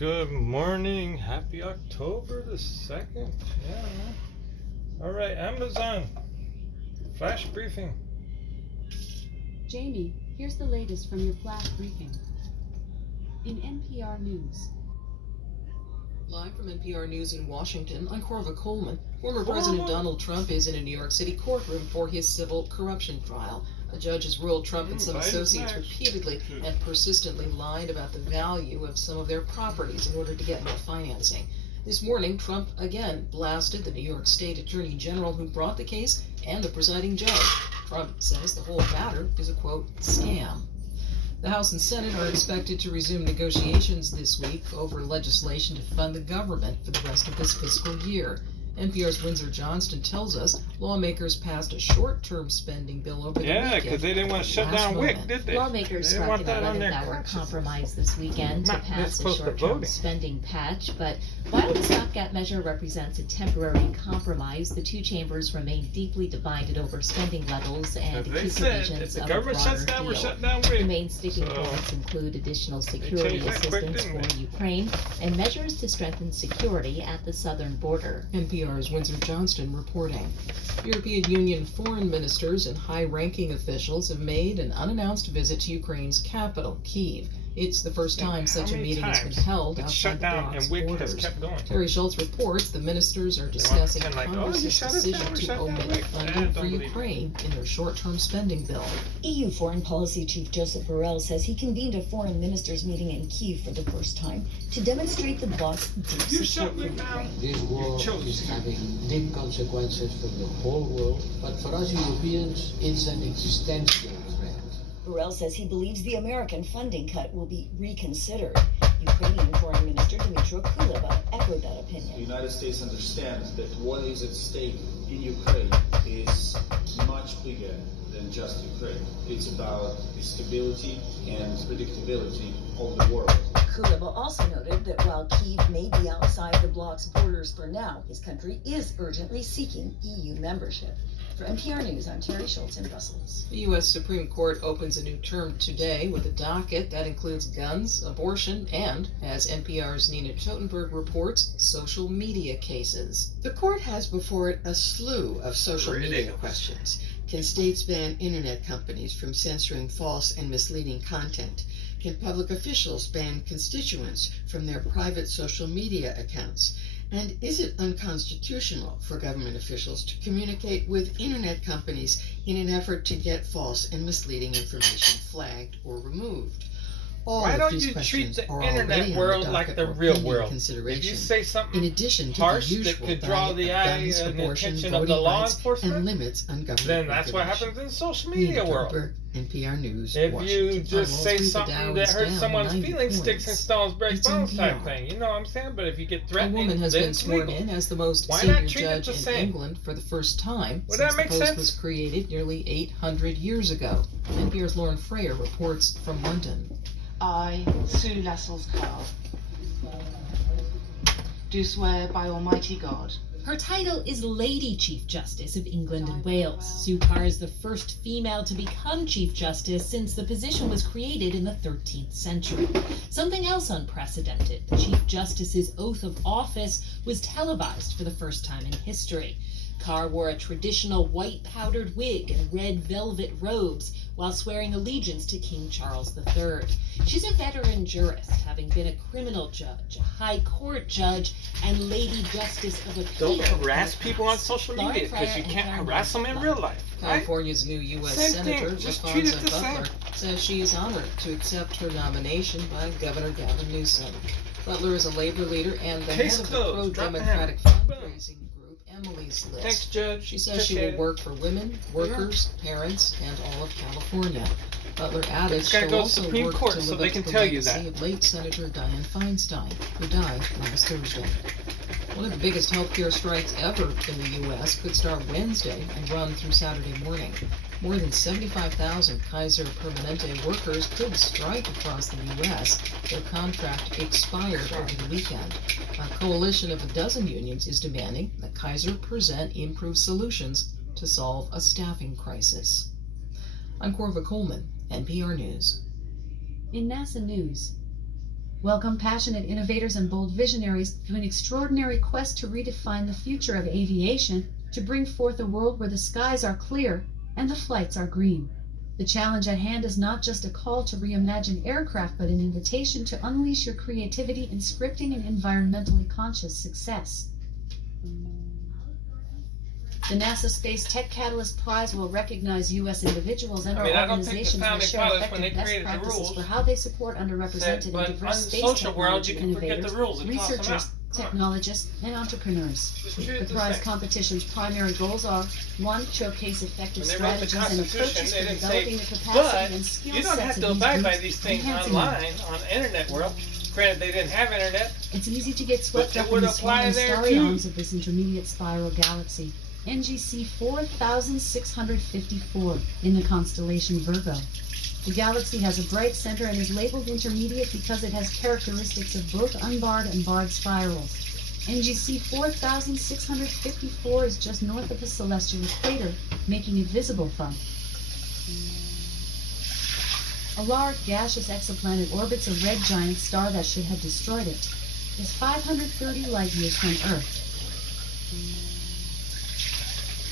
Good morning. Happy October the 2nd. Yeah, man. All right, Amazon. Flash briefing. Jamie, here's the latest from your flash briefing. In NPR News. Live from NPR News in Washington, I'm Corva Coleman. Former President Donald Trump is in a New York City courtroom for his civil corruption trial. A judge has ruled Trump and some associates repeatedly and persistently lied about the value of some of their properties in order to get more financing. This morning, Trump again blasted the New York State Attorney General who brought the case and the presiding judge. Trump says the whole matter is a, quote, scam. The House and Senate are expected to resume negotiations this week over legislation to fund the government for the rest of this fiscal year. NPR's Windsor Johnston tells us lawmakers passed a short-term spending bill over the weekend. Yeah, because they didn't want to shut down WIC, did they? Lawmakers struck an 11th-hour compromise this weekend to pass a short-term spending patch, but while the stopgap measure represents a temporary compromise, the two chambers remain deeply divided over spending levels and key provisions of a broader deal. The main sticking points include additional security assistance for Ukraine and measures to strengthen security at the southern border. NPR's Windsor Johnston reporting. European Union foreign ministers and high-ranking officials have made an unannounced visit to Ukraine's capital, Kyiv. It's the first time such a meeting has been held outside the bloc's borders. Terry Schultz reports the ministers are discussing Congress's decision to omit funding for Ukraine in their short-term spending bill. EU Foreign Policy Chief Joseph Borrell says he convened a foreign ministers meeting in Kyiv for the first time to demonstrate the bloc's deep support for Ukraine. This war is having deep consequences for the whole world, but for us Europeans, it's an existential threat. Borrell says he believes the American funding cut will be reconsidered. Ukrainian Foreign Minister Dmytro Kuleba echoed that opinion. The United States understands that what is at stake in Ukraine is much bigger than just Ukraine. It's about the stability and predictability of the world. Kuleba also noted that while Kyiv may be outside the bloc's borders for now, his country is urgently seeking EU membership. For NPR News, I'm Terry Schultz in Brussels. The U.S. Supreme Court opens a new term today with a docket that includes guns, abortion, and, as NPR's Nina Totenberg reports, social media cases. The court has before it a slew of social media questions. Can states ban internet companies from censoring false and misleading content? Can public officials ban constituents from their private social media accounts? And is it unconstitutional for government officials to communicate with internet companies in an effort to get false and misleading information flagged or removed? Why don't you treat the internet world like the real world? If you say something harsh that could draw the eye and the attention of the law enforcement, and limits on government then that's what happens in the social media world. NPR News, if Washington. you just say something that hurts someone's feelings, sticks and stones break bones type thing, you know what I'm saying? But if you get threatened, a woman has been sworn in as the most senior judge in England for the first time since the post was created nearly 800 years ago. NPR's Lauren Frayer reports from London. I, Sue Lascelles-Carr, do swear by Almighty God. Her title is Lady Chief Justice of England and Wales. Sue Carr is the first female to become Chief Justice since the position was created in the 13th century. Something else unprecedented, the Chief Justice's oath of office was televised for the first time in history. Carr wore a traditional white powdered wig and red velvet robes while swearing allegiance to King Charles III. She's a veteran jurist, having been a criminal judge, a high court judge, and Lady Justice of Appeal. Don't harass people on social media because you can't harass them in real life. California's new U.S. Senator, LaFonza Butler, says she is honored to accept her nomination by Governor Gavin Newsom. Butler is a labor leader and the head of the pro-democratic fundraising group Emily's List. Thanks, Judge. She says she will work for women, workers, parents, and all of California. Butler added she'll also work to live up to the legacy of late Senator Dianne Feinstein, who died last Thursday. One of the biggest healthcare strikes ever in the U.S. could start Wednesday and run through Saturday morning. More than 75,000 Kaiser Permanente workers could strike across the U.S. Their contract expired over the weekend. A coalition of a dozen unions is demanding that Kaiser present improved solutions to solve a staffing crisis. I'm Corva Coleman, NPR News. In NASA News, Welcome passionate innovators and bold visionaries to an extraordinary quest to redefine the future of aviation, to bring forth a world where the skies are clear and the flights are green. The challenge at hand is not just a call to reimagine aircraft, but an invitation to unleash your creativity in scripting and environmentally conscious success. The NASA Space Tech Catalyst Prize will recognize U.S. individuals and organizations that share effective best practices for how they support underrepresented and diverse space technology innovators, researchers, technologists, and entrepreneurs. The prize competition's primary goals are: 1. Showcase effective strategies and approaches for developing the capacity and skill you don't sets have of to these abide by groups, these things enhancing online on the internet world. Granted, they didn't have internet. It's easy to get swept But it up in would the apply swirling there, starry too. arms of this intermediate spiral galaxy. NGC 4654 in the constellation Virgo. The galaxy has a bright center and is labeled intermediate because it has characteristics of both unbarred and barred spirals. NGC 4654 is just north of the celestial equator, making it visible from a large gaseous exoplanet orbits a red giant star that should have destroyed it. It's 530 light years from Earth.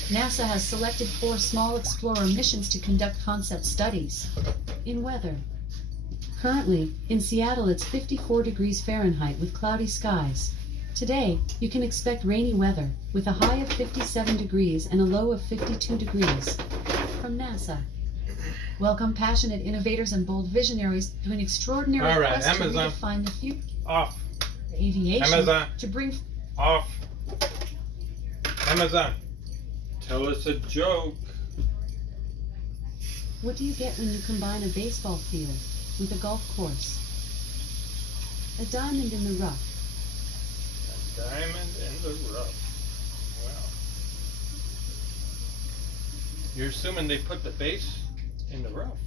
NASA has selected 4 small Explorer missions to conduct concept studies in weather. Currently, in Seattle, it's 54 degrees Fahrenheit with cloudy skies. Today, you can expect rainy weather with a high of 57 degrees and a low of 52 degrees. From NASA. Welcome passionate innovators and bold visionaries to an extraordinary quest to redefine the future Off. of aviation Amazon. to bring Off. Amazon. Tell us a joke. What do you get when you combine a baseball field with a golf course? A diamond in the rough. A diamond in the rough. Wow. You're assuming they put the base in the rough.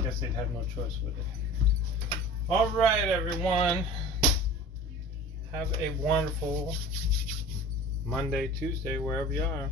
Guess they'd have no choice with it. All right, everyone. Have a wonderful Monday, Tuesday, wherever you are.